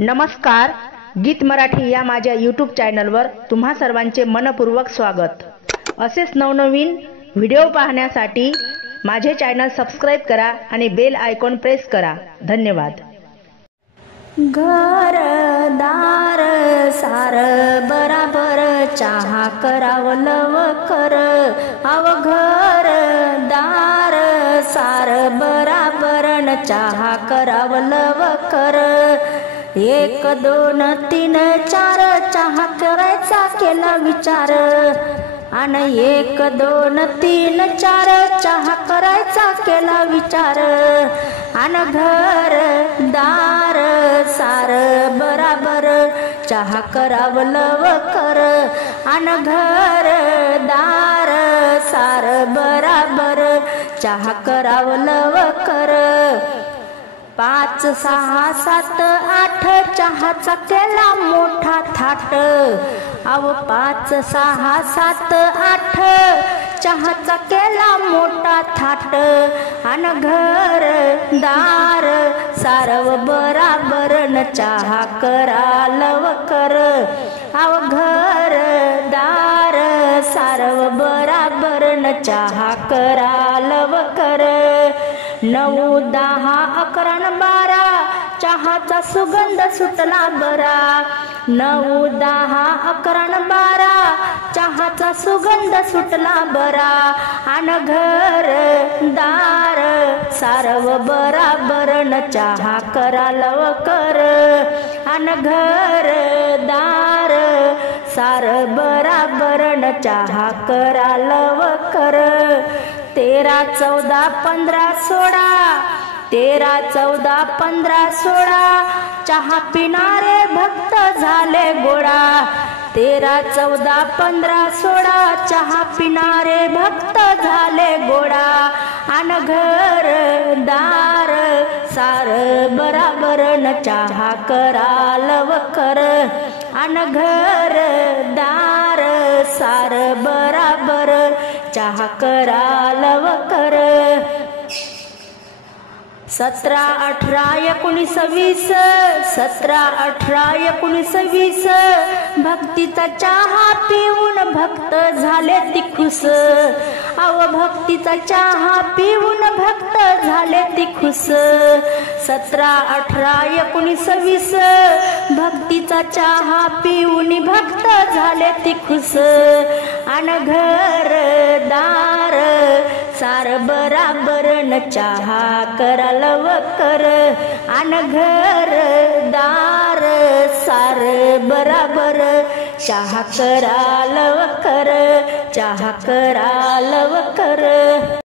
नमस्कार, गीत मराठी या माझ्या यूट्यूब चॅनलवर तुम्हा सर्वांचे मनपूर्वक स्वागत। असेच नवनवीन व्हिडिओ पाहण्यासाठी माझे चॅनल सबस्क्राइब करा आणि बेल आयकॉन प्रेस करा। धन्यवाद। घर दार सार बराबर चहा करावं लवकर, अव घर दार सार बराबर न चहा करावं लवकर। 1 2 3 4 चहा करायचा केला विचार, आणि 1 2 3 4 चहा करायचा केला विचार। आणि घर दार सार बराबर चहा करावं लवकर, आणि घर दार सार बराबर चहा करावं लवकर। 5 6 7 8 चहाचा केला मोठा थाट, अव 5 6 7 8 चहाचा केला मोठा थाट। आणि घर दार सारव बराबर न चहा करा लवकर, अव घर दार सारव बराबर न चहा करा लवकर। 9 10 11 12 चहाचा सुगंध सुटला बरा, 9 10 11 12 चहाचा सुगंध सुटला बरा। आणि घर दार सारव बराबर न चहा करा लवकर, आणि घर दार सार बराबर न चहा करा लवकर। 13 14 15 16 13 14 15 16 चहा पिणारे भक्त झाले गोडा, 13 14 15 16 चहा पिणारे भक्त झाले गोडा। आणि घर दार सार बराबर न चहा करा लवकर, आणि घर दार सार बराबर चहा करा लवकर। 17 18 19 20 17 18 19 20 भक्तीचा चहा पिऊन भक्त झाले ती खुश, अव भक्तीचा चहा पिऊन भक्त झाले ती खुश। 17 18 19 20 भक्तीचा चहा पिऊन भक्त झाले ती खुश। आणि घर दार सार बराबर न चहा करा लवकर, आणि घर दार सार बराबर चहा करा लवकर, चहा करा लवकर।